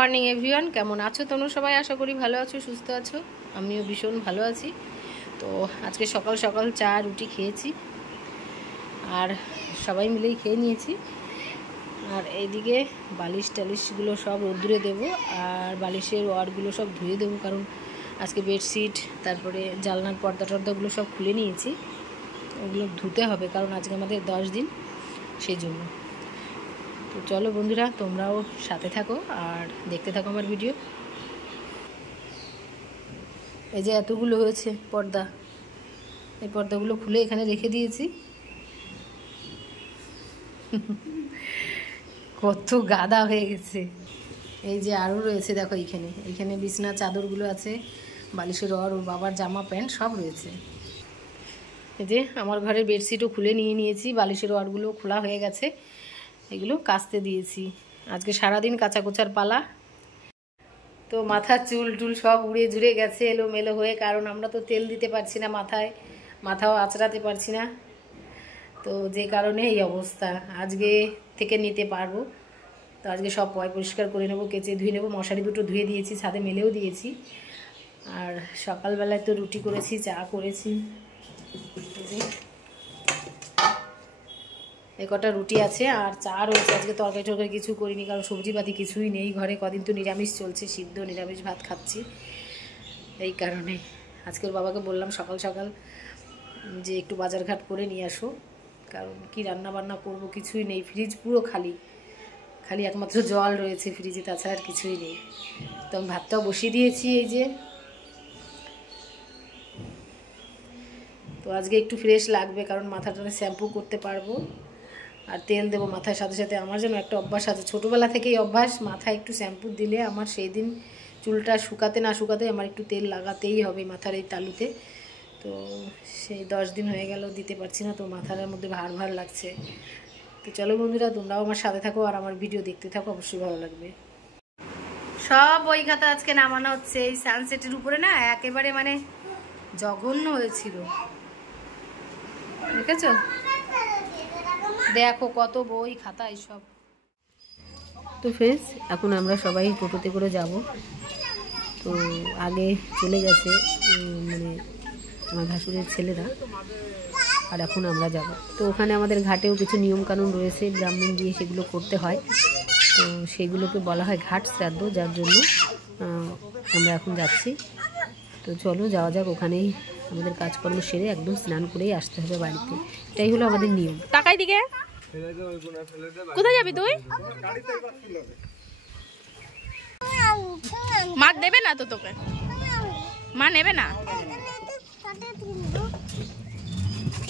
Morning everyone, কেমন আছো তোমরা সবাই? আশা করি ভালো আছো, সুস্থ আছো। আমিও ভীষণ ভালো আছি। তো আজকে সকাল সকাল চা রুটি খেয়েছি, আর সবাই মিলেই খেয়ে নিয়েছি। আর এইদিকে বালিশ টালিশগুলো সব রোদ্দুরে দেবো, আর বালিশের ওয়ারগুলো সব ধুয়ে দেবো, কারণ আজকে বেডশিট তারপরে জানলার পর্দা টর্দাগুলো সব খুলে নিয়েছি। ওগুলো ধুতে হবে, কারণ আজকে আমাদের 10 দিন, সেই জন্য। তো চলো বন্ধুরা, তোমরাও সাথে থাকো আর দেখতে থাকো আমার ভিডিও। এই যে এতগুলো হয়েছে পর্দা, এই পর্দাগুলো খুলে এখানে রেখে দিয়েছি। কত গাদা হয়ে গেছে। এই যে আরও রয়েছে, দেখো এইখানে বিছনা চাদরগুলো আছে, বালিশের ওর বাবার জামা প্যান্ট সব রয়েছে। এই যে আমার ঘরের বেডশিটও খুলে নিয়েছি, বালিশের ওয়ারগুলো খোলা হয়ে গেছে, এগুলো কাচতে দিয়েছি। আজকে সারাদিন কাচাকোচার পালা। তো মাথার চুল টুল সব উড়ে জুড়ে গেছে এলোমেলো হয়ে, কারণ আমরা তো তেল দিতে পারছি না মাথাও আঁচড়াতে পারছি না, তো যে কারণে এই অবস্থা। আজকে থেকে নিতে পারবো, তো আজকে সব পরিষ্কার করে নেবো, কেচে ধুয়ে নেবো। মশারি দুটো ধুয়ে দিয়েছি, ছাদে মেলেও দিয়েছি। আর সকালবেলায় তো রুটি করেছি, চা করেছি। এই কটা রুটি আছে আর চা রয়েছে। আজকে তরকারি কিছু করিনি, কারণ সবজিপাতি কিছুই নেই ঘরে। কদিন তো নিরামিষ চলছে, সিদ্ধ নিরামিষ ভাত খাচ্ছি, এই কারণে। আজকের বাবাকে বললাম সকাল সকাল যে একটু বাজারঘাট করে নিয়ে আসো, কারণ কি রান্না বান্না করবো, কিছুই নেই। ফ্রিজ পুরো খালি একমাত্র জল রয়েছে ফ্রিজে, তাছাড়া আর কিছুই নেই। তো আমি ভাতটাও বসিয়ে দিয়েছি। এই যে, তো আজকে একটু ফ্রেশ লাগবে, কারণ মাথাটা শ্যাম্পু করতে পারবো আর তেল দেবো মাথায়। সাথে সাথে আমার যেন একটা অভ্যাস আছে, ছোটোবেলা থেকেই অভ্যাস, মাথায় একটু শ্যাম্পু দিলে আমার সেই দিন চুলটা শুকাতে না শুকাতে আমার একটু তেল লাগাতেই হবে মাথার এই তালুতে। তো সেই 10 দিন হয়ে গেল দিতে পারছি না, তো মাথার মধ্যে ভার ভার লাগছে। তো চলো বন্ধুরা, তোমরাও আমার সাথে থাকো আর আমার ভিডিও দেখতে থাকো, অবশ্যই ভালো লাগবে। সব বই খাতা আজকে নামানো হচ্ছে। এই সানসেটের উপরে না একেবারে মানে জঘন্য হয়েছিল, দেখেছ? দেখো কত বই খাতা এইসব। তো ফ্রেন্ডস, এখন আমরা সবাই টোটোতে করে যাব। তো আগে চলে গেছে মানে আমার ভাসুরের ছেলেরা, আর এখন আমরা যাব। তো ওখানে আমাদের ঘাটেও কিছু নিয়মকানুন রয়েছে, ব্রাহ্মণ দিয়ে সেগুলো করতে হয়। তো সেগুলোকে বলা হয় ঘাট শ্রাদ্ধ, যার জন্য আমরা এখন যাচ্ছি। তো চলো যাওয়া যাক। ওখানেই আমাদের কাজকর্ম সেরে একদম স্নান করেই আসতে হবে বাড়িতে, এটাই হলো আমাদের নিয়ম। টাকাই দিকে কোথায় যাবি তুই? মা দেবে না তো তোকে, মা নেবে না।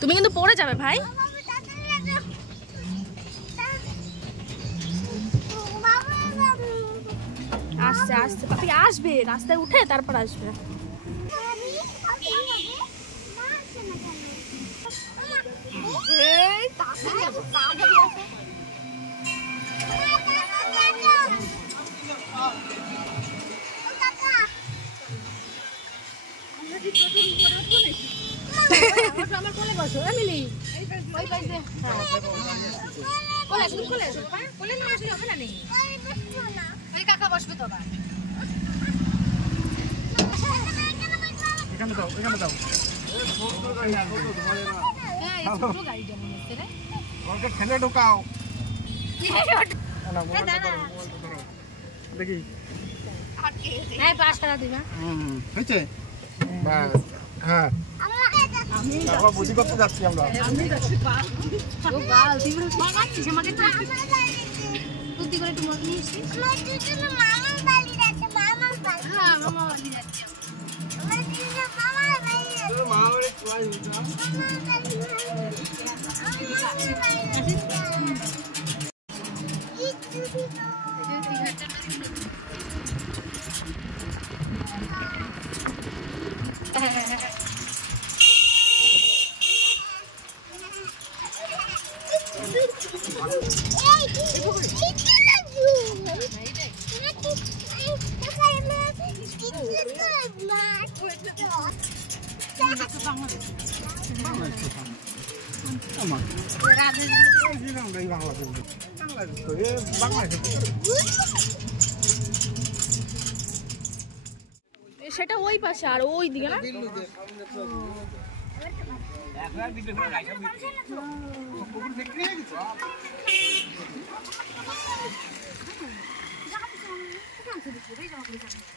তুমি কিন্তু পড়ে যাবে ভাই। আসছে আসছে পাপি, আসবে রাস্তায় উঠে তারপর আসবে। আমার কোলে বসো এমিলি, ওই পাশে। কোলে তুমি কোলে এসো, কোলে নিয়ে আসলে হবে না নেই, ওই কাকা বসবে তো। এখানে দাও, এখানে দাও। এই ছোট গাড়িটা মনে হচ্ছে রে, ওকে ঠেলে ঢোকাও। না মোবাইলটা ধরো, দেখি এই পাস করা দিবা। হয়েছে বাস। হ্যাঁ আমি বাবা বুঝি করতে যাচ্ছি আমরা। আমি যাচ্ছি বাস। ও বাল তুমি যাচ্ছিস আমাকে তুই করে একটু মনে নিস। আমার দুটো মামার বাড়ি যাচ্ছে, মামার বাড়ি। হ্যাঁ মামার বাড়ি যাচ্ছে। আমার দুটো মামার বাড়ি যাচ্ছে। তোর মামার বাড়ি কোথায় যাচ্ছে? মামার বাড়ি। বাংলাদেশ সেটা ওই পাশে আর ওই দিকে না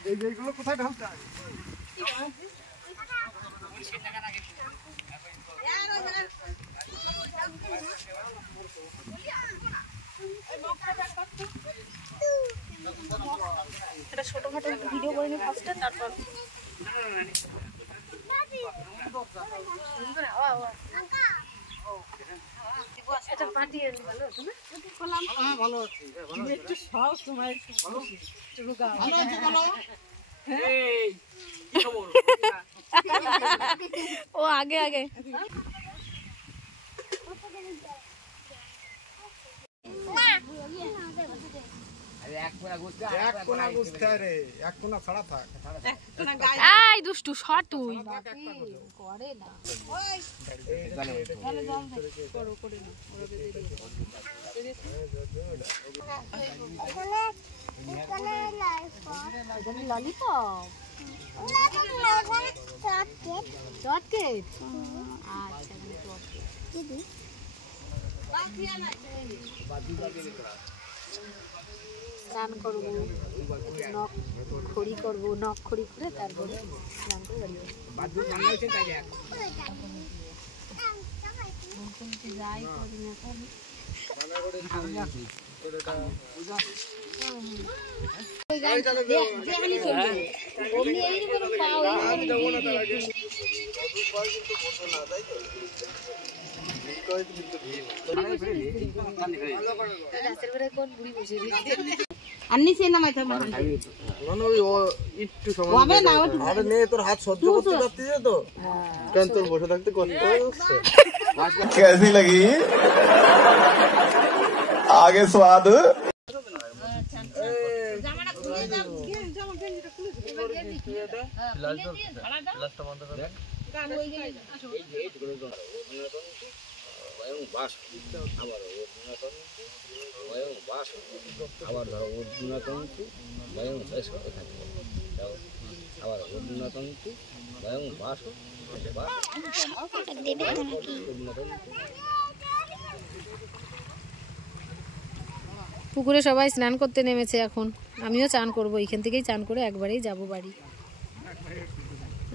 এইগুলো কোথায় ঢালতে এটা ছোটখাটো ভিডিও করে নি ফার্স্টে তারপর এটা মাটি ভালো হতো না ভালো আছে একটু সব তোমার ও আগে আগে দুষ্টু সর তুই করে না ললিপপ চটকেট স্নান করবো নখ খড়ি করবো নখ খড়ি করে তারপরে স্নান করে যাই করি না তোর হাত সহ্য করতে পারছিস তো কেন তোর বসে থাকতে কষ্ট হচ্ছে कैसी लगी आगे स्वाद আবার ধরো অর্জুনতন্তু বয়ং শেষ এখানে আবার অর্জুনতন্তু বয়ং বাস পুকুরে সবাই স্নান করতে নেমেছে এখন আমিও চান করব এখান থেকেই চান করে একবারেই যাব বাড়ি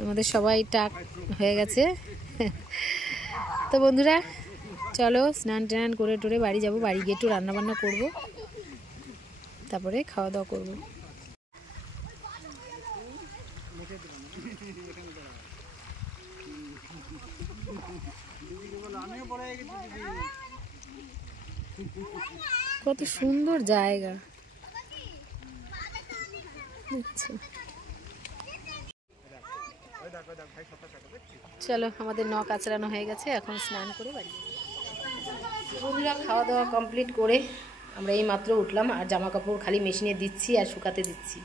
আমাদের সবাই টাক হয়ে গেছে তো বন্ধুরা চলো স্নান টান করে টোরে বাড়ি যাব বাড়ি গিয়ে একটু রান্নাবান্না করব তারপরে খাওয়া দাওয়া করব কত সুন্দর জায়গা আচ্ছা চলো আমাদের নখ আঁচড়ানো হয়ে গেছে এখন স্নান করে বাড়ি বন্ধুরা খাওয়া দাওয়া কমপ্লিট করে আমরা এই মাত্র উঠলাম আর জামা কাপড় খালি মেশিনে দিচ্ছি আর শুকাতে দিচ্ছি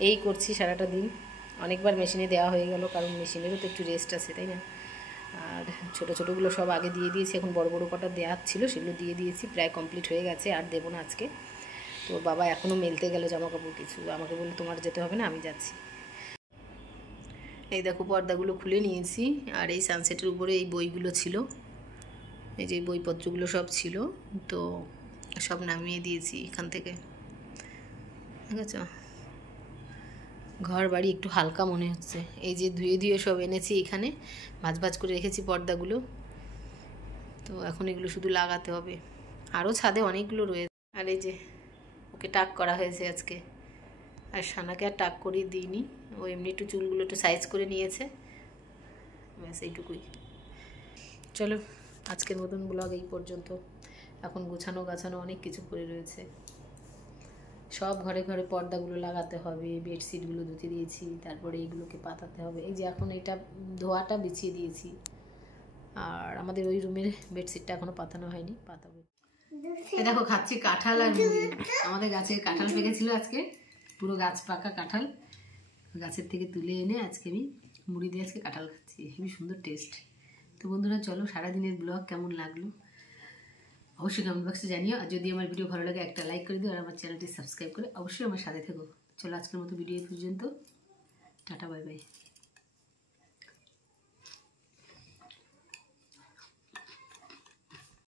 এই করছি সারাটা দিন অনেকবার মেশিনে দেওয়া হয়ে গেল কারণ মেশিনেরও তো একটু রেস্ট আছে তাই না আর ছোটো ছোটোগুলো সব আগে দিয়ে দিয়েছি এখন বড় বড় কটা দেওয়া ছিল সেগুলো দিয়ে দিয়েছি প্রায় কমপ্লিট হয়ে গেছে আর দেবো না আজকে তো বাবা এখনও মেলতে গেল জামা কাপড় কিছু আমাকে বললো তোমার যেতে হবে না আমি যাচ্ছি এই দেখো পর্দাগুলো খুলে নিয়েছি আর এই সানসেটের উপরে এই বইগুলো ছিল এই যে বইপত্রগুলো সব ছিল তো সব নামিয়ে দিয়েছি এখান থেকে ঠিক আছে ঘর বাড়ি একটু হালকা মনে হচ্ছে এই যে ধুয়ে ধুয়ে সব এনেছি এখানে ভাজ ভাজ করে রেখেছি পর্দাগুলো তো এখন এগুলো শুধু লাগাতে হবে আরও ছাদে অনেকগুলো রয়েছে আর এই যে ওকে টাক করা হয়েছে আজকে আর সানাকে আর টাক করিয়ে দিইনি ও এমনি একটু চুলগুলো একটু সাইজ করে নিয়েছে ব্যাস এইটুকুই চলো আজকের মতন ব্লগ এই পর্যন্ত এখন গোছানো গাছানো অনেক কিছু করে রয়েছে সব ঘরে ঘরে পর্দাগুলো লাগাতে হবে বেডশিটগুলো ধুতে দিয়েছি তারপরে এইগুলোকে পাতাতে হবে এই যে এখন এটা ধোয়াটা বিছিয়ে দিয়েছি আর আমাদের ওই রুমের বেডশিটটা এখনও পাতানো হয়নি পাতাবো এই দেখো খাচ্ছি কাঁঠাল আর মুড়ি আমাদের গাছে কাঁঠাল পেকেছিল আজকে পুরো গাছ পাকা কাঁঠাল গাছের থেকে তুলে এনে আজকে আমি মুড়ি দিয়ে আজকে কাঁঠাল খাচ্ছি হেবি সুন্দর টেস্ট তো বন্ধুরা চলো সারাদিনের ব্লগ কেমন লাগলো অবশ্যই কমেন্ট বক্সে জানিও আর যদি আমার ভিডিও ভালো লাগে একটা লাইক করে দিও আর আমার চ্যানেলটি সাবস্ক্রাইব করে অবশ্যই আমার সাথে থেকো চলো আজকের মতো ভিডিও পর্যন্ত টাটা বাই বাই।